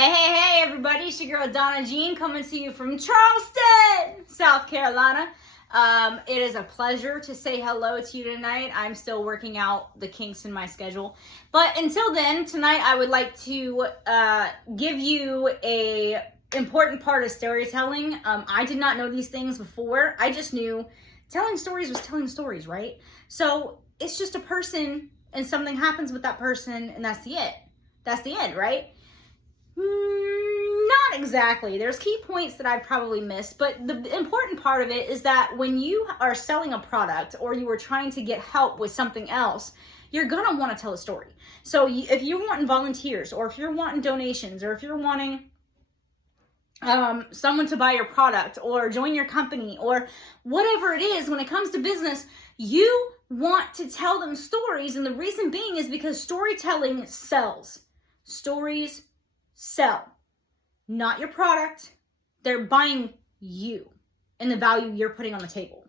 Hey, everybody. It's your girl, Donna Jean, coming to you from Charleston, South Carolina. It is a pleasure to say hello to you tonight. I'm still working out the kinks in my schedule. But until then, tonight I would like to give you a important part of storytelling. I did not know these things before. I just knew telling stories was telling stories, right? So it's just a person and something happens with that person and that's the it. That's the end, right? Not exactly. There's key points that I've probably missed, but the important part of it is that when you are selling a product or you are trying to get help with something else, you're going to want to tell a story. So if you're wanting volunteers, or if you're wanting donations, or if you're wanting someone to buy your product or join your company or whatever it is, when it comes to business, you want to tell them stories. And the reason being is because storytelling sells. Stories sell. Not your product. They're buying you and the value you're putting on the table.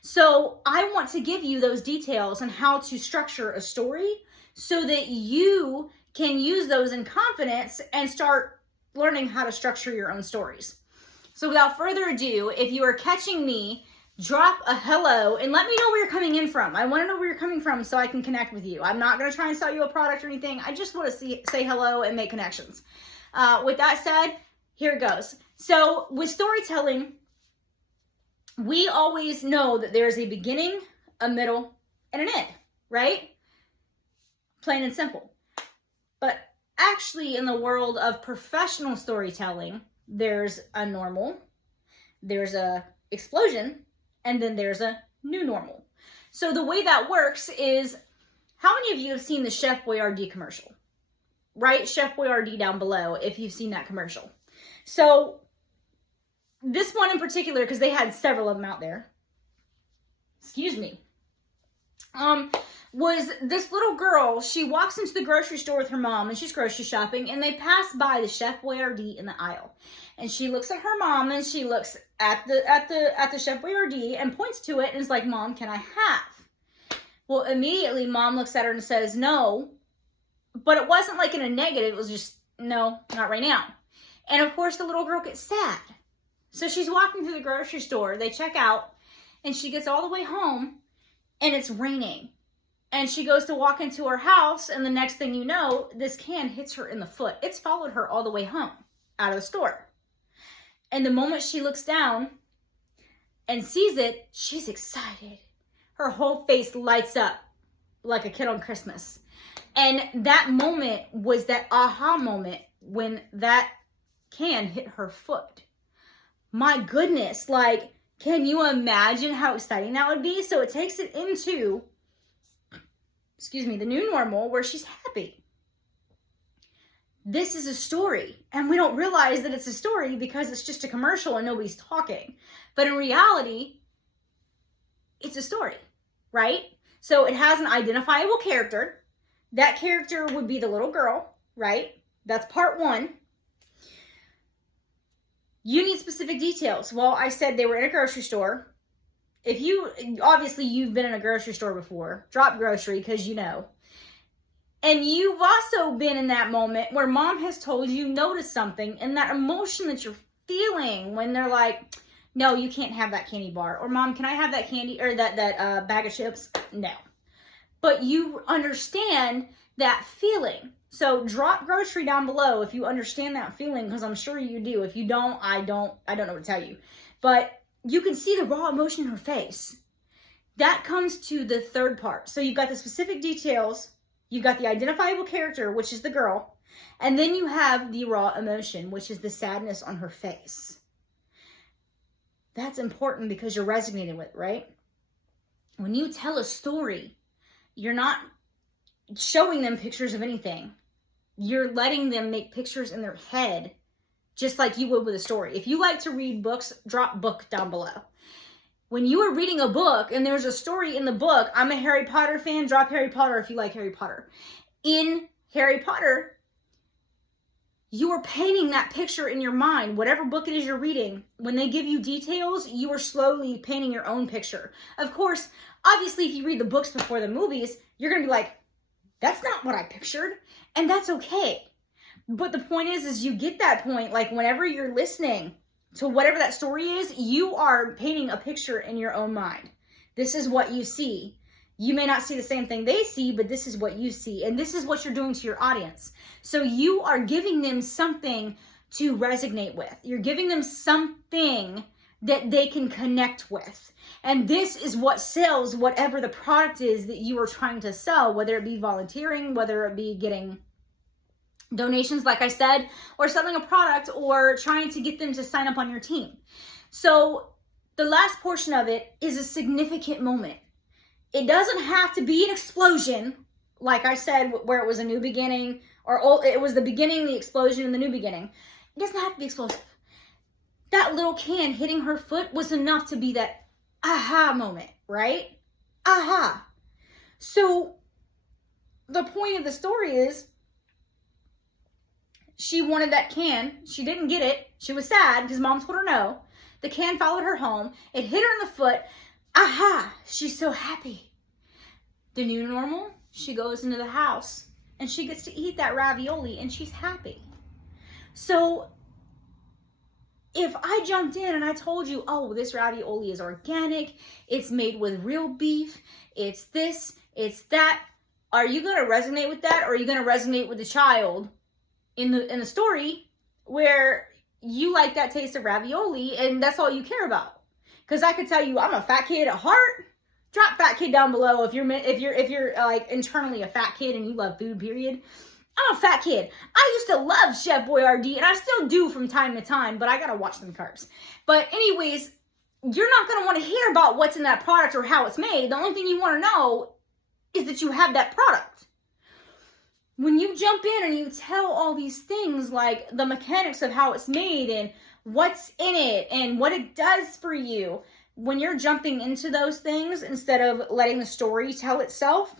So I want to give you those details on how to structure a story so that you can use those in confidence and start learning how to structure your own stories. So without further ado, if you are catching me, drop a hello and let me know where you're coming in from. I want to know where you're coming from so I can connect with you. I'm not going to try and sell you a product or anything. I just want to say hello and make connections. With that said, here it goes. So with storytelling, we always know that there's a beginning, a middle, and an end, right? Plain and simple. But actually, in the world of professional storytelling, there's a normal, there's a explosion, and then there's a new normal. So the way that works is, how many of you have seen the Chef Boyardee commercial? Right? Chef Boyardee down below if you've seen that commercial. So this one in particular, because they had several of them out there, excuse me, was this little girl. She walks into the grocery store with her mom and she's grocery shopping, and they pass by the Chef Boyardee in the aisle. And she looks at her mom and she looks at the Chef Boyardee and points to it and is like, "Mom, can I have?" Well, immediately mom looks at her and says, "No." But it wasn't like in a negative. It was just, "No, not right now." And of course the little girl gets sad. So she's walking through the grocery store. They check out and she gets all the way home and it's raining. And she goes to walk into her house, and the next thing you know, this can hits her in the foot. It's followed her all the way home out of the store. And the moment she looks down and sees it, she's excited. Her whole face lights up like a kid on Christmas. And that moment was that aha moment when that can hit her foot. My goodness, like, can you imagine how exciting that would be? So it takes it into, the new normal, where she's happy. This is a story, and we don't realize that it's a story because it's just a commercial and nobody's talking. But in reality, it's a story, right? So it has an identifiable character. That character would be the little girl, right? That's part one. You need specific details. Well, I said they were in a grocery store. If you've been in a grocery store before, drop grocery because you know. And you've also been in that moment where mom has told you notice something, and that emotion that you're feeling when they're like, "No, you can't have that candy bar," or "Mom, can I have that candy or that bag of chips?" No. But you understand that feeling. So drop grocery down below if you understand that feeling, because I'm sure you do. If you don't, I don't know what to tell you. But you can see the raw emotion in her face. That comes to the third part. So you've got the specific details, you've got the identifiable character, which is the girl, and then you have the raw emotion, which is the sadness on her face. That's important because you're resonating with it, right? When you tell a story, you're not showing them pictures of anything. You're letting them make pictures in their head, just like you would with a story. If you like to read books, drop book down below. When you are reading a book and there's a story in the book, I'm a Harry Potter fan, drop Harry Potter if you like Harry Potter. In Harry Potter, you are painting that picture in your mind. Whatever book it is you're reading, when they give you details, you are slowly painting your own picture. Of course, obviously, if you read the books before the movies, you're going to be like, "That's not what I pictured." And that's okay. But the point is you get that point, like whenever you're listening to whatever that story is, you are painting a picture in your own mind. This is what you see. You may not see the same thing they see, but this is what you see. And this is what you're doing to your audience. So you are giving them something to resonate with. You're giving them something that they can connect with. And this is what sells whatever the product is that you are trying to sell, whether it be volunteering, whether it be getting donations, like I said, or selling a product, or trying to get them to sign up on your team. So the last portion of it is a significant moment. It doesn't have to be an explosion, like I said, where it was a new beginning, or it was the beginning, the explosion, and the new beginning. It doesn't have to be explosive. That little can hitting her foot was enough to be that aha moment, right? Aha. So the point of the story is she wanted that can. She didn't get it. She was sad because mom told her no. The can followed her home. It hit her in the foot. Aha! She's so happy. The new normal, she goes into the house and she gets to eat that ravioli and she's happy. So if I jumped in and I told you, oh, this ravioli is organic, it's made with real beef, it's this, it's that, are you going to resonate with that, or are you going to resonate with the child in the story where you like that taste of ravioli and that's all you care about? Because I could tell you, I'm a fat kid at heart. Drop fat kid down below if you're like internally a fat kid and you love food, period. I'm a fat kid. I used to love Chef Boyardee, and I still do from time to time, but I gotta watch them carbs. But anyways, you're not gonna want to hear about what's in that product or how it's made. The only thing you want to know is that you have that product. When you jump in and you tell all these things, like the mechanics of how it's made and what's in it and what it does for you, when you're jumping into those things instead of letting the story tell itself,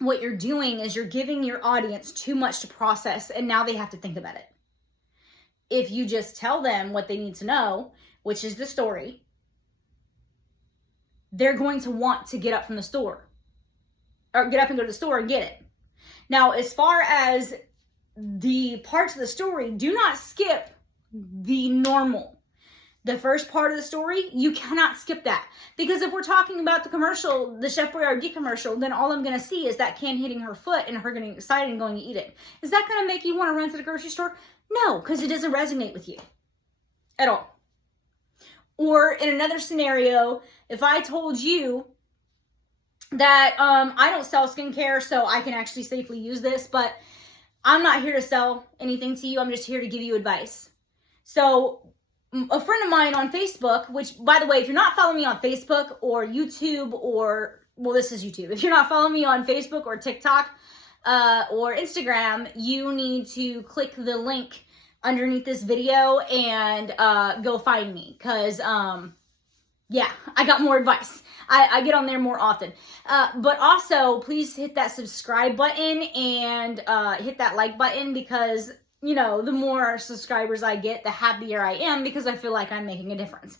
what you're doing is you're giving your audience too much to process, and now they have to think about it. If you just tell them what they need to know, which is the story, they're going to want to get up from the store, or get up and go to the store and get it. Now, as far as the parts of the story, do not skip the normal. The first part of the story, you cannot skip that. Because if we're talking about the commercial, the Chef Boyardee commercial, then all I'm going to see is that can hitting her foot and her getting excited and going to eat it. Is that going to make you want to run to the grocery store? No, because it doesn't resonate with you at all. Or in another scenario, if I told you that I don't sell skincare, so I can actually safely use this, but I'm not here to sell anything to you. I'm just here to give you advice. So a friend of mine on Facebook, which, by the way, if you're not following me on Facebook or YouTube or, well, this is YouTube. If you're not following me on Facebook or TikTok or Instagram, you need to click the link underneath this video and go find me. Because, yeah, I got more advice. I get on there more often. But also, please hit that subscribe button and hit that like button, because you know, the more subscribers I get, the happier I am, because I feel like I'm making a difference.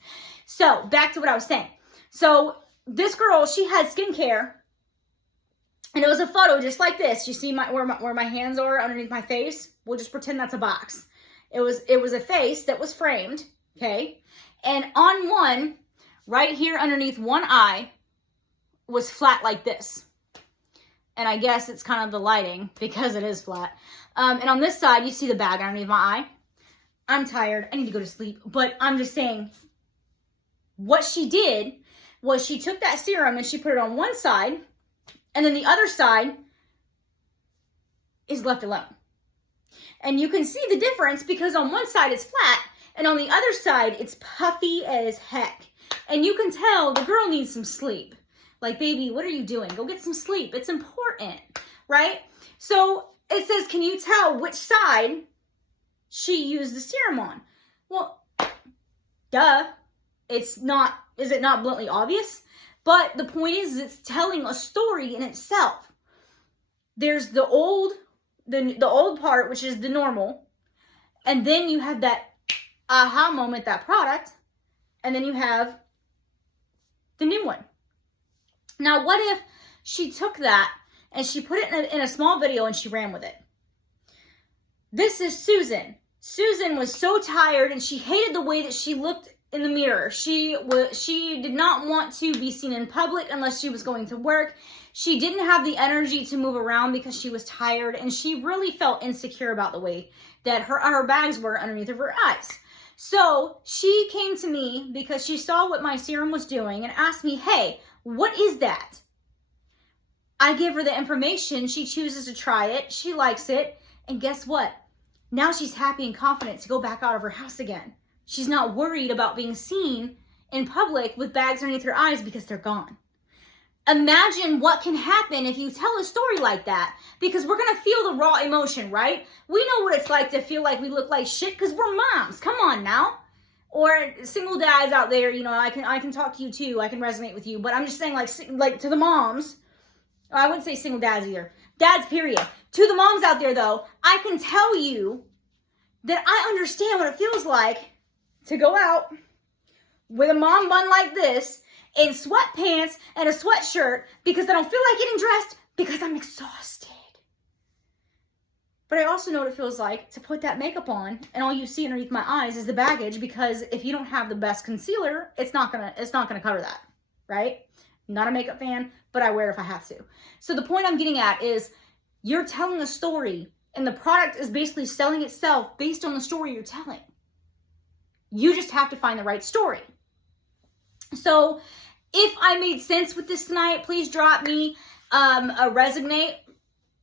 So back to what I was saying. So this girl, she had skincare, and it was a photo just like this. You see where my hands are underneath my face? We'll just pretend that's a box. It was a face that was framed, okay? And on one, right here underneath one eye, was flat like this. And I guess it's kind of the lighting because it is flat. And on this side, you see the bag underneath my eye. I'm tired. I need to go to sleep. But I'm just saying, what she did was she took that serum and she put it on one side, and then the other side is left alone. And you can see the difference because on one side it's flat, and on the other side it's puffy as heck. And you can tell the girl needs some sleep. Like, baby, what are you doing? Go get some sleep. It's important, right? So it says, can you tell which side she used the serum on? Well, duh. Is it not bluntly obvious? But the point is, it's telling a story in itself. There's the old part, which is the normal. And then you have that aha moment, that product. And then you have the new one. Now, what if she took that and she put it in a small video and she ran with it? This is Susan. Susan was so tired and she hated the way that she looked in the mirror. She did not want to be seen in public unless she was going to work. She didn't have the energy to move around because she was tired, and she really felt insecure about the way that her bags were underneath of her eyes. So she came to me because she saw what my serum was doing and asked me, hey, what is that? I give her the information. She chooses to try it. She likes it. And guess what? Now she's happy and confident to go back out of her house again. She's not worried about being seen in public with bags underneath her eyes because they're gone. Imagine what can happen if you tell a story like that, because we're going to feel the raw emotion, right? We know what it's like to feel like we look like shit because we're moms. Come on now. Or single dads out there, you know, I can talk to you too. I can resonate with you, but I'm just saying like to the moms. I wouldn't say single dads either. Dads, period. To the moms out there though, I can tell you that I understand what it feels like to go out with a mom bun like this in sweatpants and a sweatshirt because I don't feel like getting dressed because I'm exhausted. But I also know what it feels like to put that makeup on and all you see underneath my eyes is the baggage, because if you don't have the best concealer, it's not gonna cover that, right? I'm not a makeup fan, but I wear it if I have to. So the point I'm getting at is you're telling a story and the product is basically selling itself based on the story you're telling. You just have to find the right story. So if I made sense with this tonight, please drop me a resonate,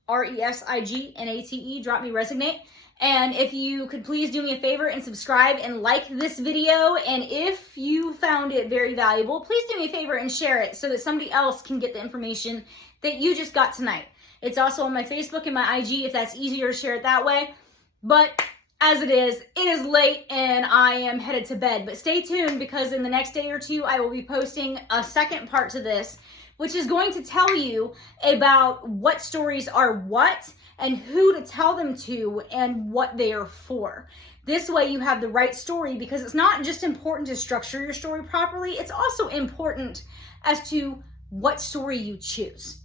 RESIGNATE, drop me resonate. And if you could please do me a favor and subscribe and like this video. And if you found it very valuable, please do me a favor and share it so that somebody else can get the information that you just got tonight. It's also on my Facebook and my IG if that's easier to share it that way. But as it is late and I am headed to bed. But stay tuned, because in the next day or two, I will be posting a second part to this, which is going to tell you about what stories are what and who to tell them to and what they are for. This way you have the right story, because it's not just important to structure your story properly, it's also important as to what story you choose.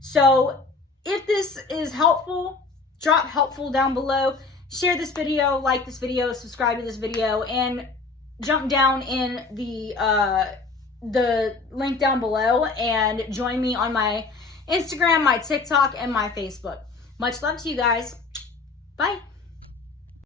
So if this is helpful, drop helpful down below. Share this video, like this video, subscribe to this video, and jump down in the link down below and join me on my Instagram, my TikTok, and my Facebook. Much love to you guys. Bye.